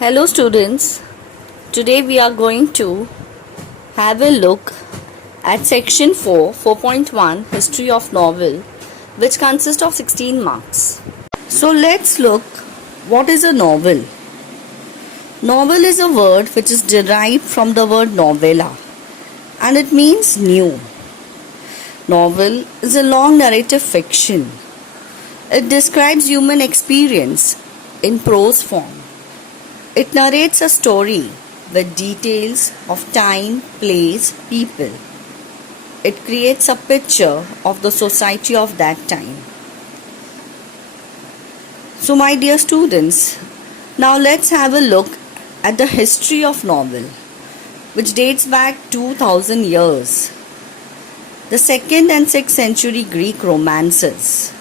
Hello students, today we are going to have a look at section 4.1 History of Novel, which consists of 16 marks. So let's look what is a novel. Novel is a word which is derived from the word novella and it means new. Novel is a long narrative fiction. It describes human experience in prose form. It narrates a story with details of time, place, people. It creates a picture of the society of that time. So my dear students, now let's have a look at the history of novel, which dates back 2000 years. The 2nd and 6th century Greek romances.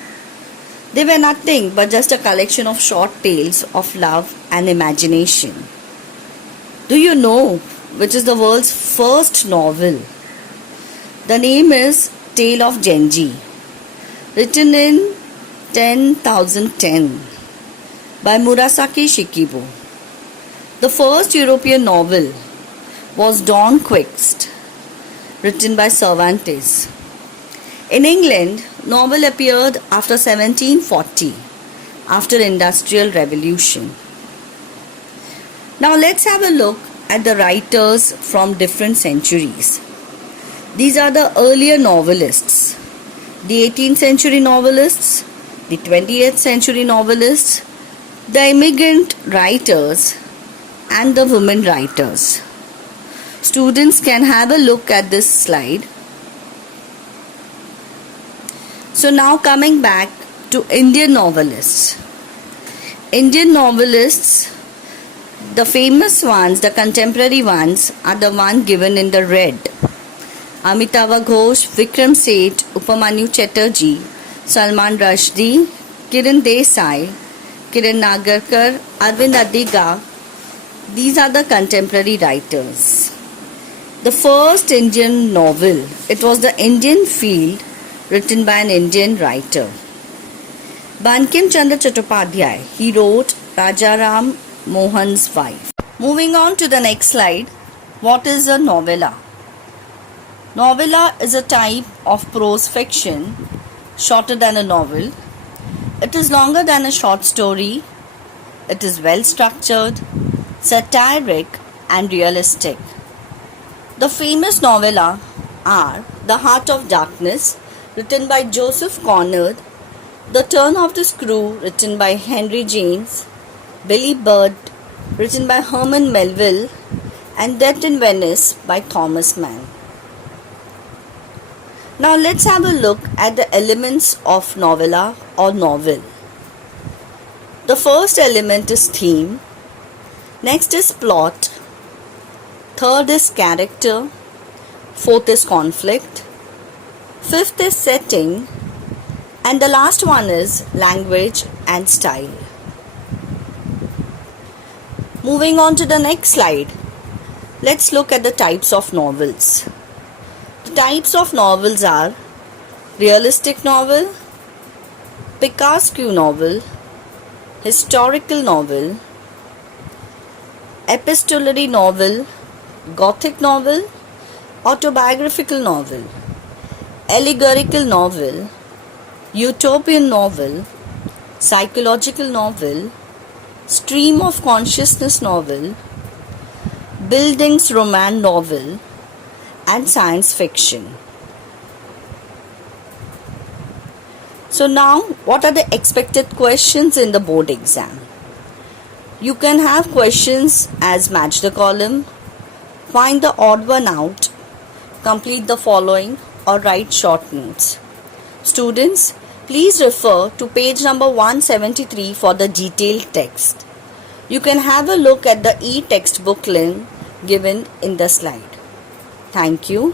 They were nothing but just a collection of short tales of love and imagination. Do you know which is the world's first novel? The name is Tale of Genji, written in 10,010 by Murasaki Shikibu. The first European novel was Don Quixote, written by Cervantes. In England, novel appeared after 1740, after Industrial Revolution. Now let's have a look at the writers from different centuries. These are the earlier novelists, the 18th century novelists, the 20th century novelists, the immigrant writers, and the women writers. Students can have a look at this slide. So now coming back to Indian novelists. Indian novelists, the famous ones, the contemporary ones, are the ones given in the red. Amitava Ghosh, Vikram Seth, Upamanyu Chatterjee, Salman Rushdie, Kiran Desai, Kiran Nagarkar, Arvind Adiga. These are the contemporary writers. The first Indian novel, it was The Indian Field, written by an Indian writer. Bankim Chandra Chattopadhyay, he wrote Rajaram Mohan's Wife. Moving on to the next slide, what is a novella? Novella is a type of prose fiction, shorter than a novel. It is longer than a short story. It is well structured, satiric and realistic. The famous novella are The Heart of Darkness, written by Joseph Conrad, The Turn of the Screw, written by Henry James, Billy Budd, written by Herman Melville, and Death in Venice by Thomas Mann. Now let's have a look at the elements of novella or novel. The first element is theme, next is plot, third is character, fourth is conflict, fifth is setting, and the last one is language and style. Moving on to the next slide, let's look at the types of novels. The types of novels are realistic novel, Picaresque novel, historical novel, epistolary novel, Gothic novel, autobiographical novel, allegorical novel, utopian novel, psychological novel, stream of consciousness novel, buildings romance novel, and science fiction. So now, what are the expected questions in the board exam? You can have questions as match the column, find the odd one out, complete the following, or write short notes. Students, please refer to page number 173 for the detailed text. You can have a look at the e-textbook link given in the slide. Thank you.